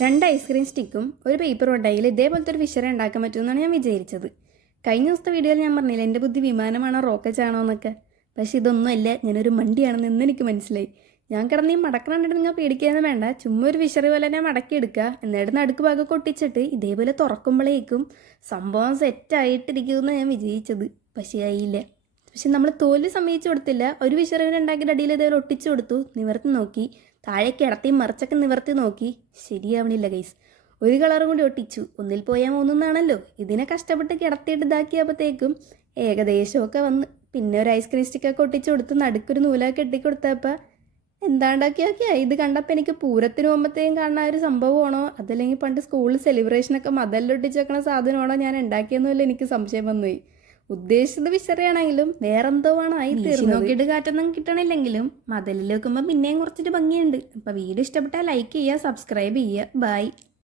2 ice cream സ്റ്റിക്കും ഒരു paper കൊണ്ടായാലും ഇതേപോലത്തെ ഒരു ഫിഷറെ ഉണ്ടാക്കാൻ പറ്റുമെന്നാണ് ഞാൻ വിചാരിച്ചത്. കഴിഞ്ഞ ദിവസത്തെ വീഡിയോയിൽ ഞാൻ പറഞ്ഞില്ല എൻ്റെ ബുദ്ധി വിമാനമാണോ റോക്കറ്റ് ആണോ എന്നൊക്കെ. പക്ഷേ ഇതൊന്നുമല്ല, ഞാനൊരു മണ്ടിയാണെന്ന് ഇന്ന് എനിക്ക് മനസ്സിലായി. ഞാൻ കിടന്ന് ഈ മടക്കണിട്ട് നിങ്ങൾ പേടിക്കാനും വേണ്ട. ചുമ്മാ ഒരു ഫിഷറി പോലെ ഞാൻ മടക്കിയെടുക്കുക, എന്നിട്ട് നടുക്ക് ഭാഗമൊക്കെ ഒട്ടിച്ചിട്ട് ഇതേപോലെ തുറക്കുമ്പോഴേക്കും സംഭവം സെറ്റായിട്ടിരിക്കുമെന്ന് ഞാൻ വിജയിച്ചത്. പക്ഷേ ആയില്ല. പക്ഷെ നമ്മൾ തോൽവി സമ്മതിച്ചു കൊടുത്തില്ല. ഒരു ഫിഷറിനെ ഉണ്ടാക്കിയിട്ട് അടിയിൽ ഇതേപോലെ ഒട്ടിച്ചു കൊടുത്തു, നിവർത്തി നോക്കി, താഴേക്ക് ഇടത്തി മറിച്ചൊക്കെ നിവർത്തി നോക്കി. ശരിയാവണില്ല ഗൈസ്. ഒരു കളറും കൂടി ഒട്ടിച്ചു, ഒന്നിൽ പോയാൽ മൂന്നാണല്ലോ. ഇതിനെ കഷ്ടപ്പെട്ട് കിടത്തിയിട്ട് ഇതാക്കിയപ്പോഴത്തേക്കും ഏകദേശമൊക്കെ വന്ന്. പിന്നെ ഒരു ഐസ്ക്രീം സ്റ്റിക്കൊക്കെ ഒട്ടിച്ചു കൊടുത്ത് നടുക്കൊരു നൂലൊക്കെ കെട്ടിക്കൊടുത്തപ്പോൾ എന്താണ്ടാക്കിയാക്കിയാ. ഇത് കണ്ടപ്പോൾ എനിക്ക് പൂരത്തിന് പോകുമ്പോഴത്തേക്കും കാണുന്ന ഒരു സംഭവമാണോ, അതല്ലെങ്കിൽ പണ്ട് സ്കൂളിൽ സെലിബ്രേഷനൊക്കെ മതലിലൊട്ടിച്ച് വെക്കണ സാധനമാണോ ഞാൻ ഉണ്ടാക്കിയെന്നല്ല എനിക്ക് സംശയം വന്നുപോയി. ഉദ്ദേശിച്ചത് വിശറിയാണെങ്കിലും വേറെന്തോ ആണ് ആയി തീർന്നു. നോക്കിയിട്ട് കാറ്റൊന്നും കിട്ടണില്ലെങ്കിലും മതിലിൽ വെക്കുമ്പോൾ പിന്നെയും കുറച്ചൊരു ഭംഗിയുണ്ട്. അപ്പോൾ വീഡിയോ ഇഷ്ടപ്പെട്ടാൽ ലൈക്ക് ചെയ്യുക, സബ്സ്ക്രൈബ് ചെയ്യുക. ബൈ.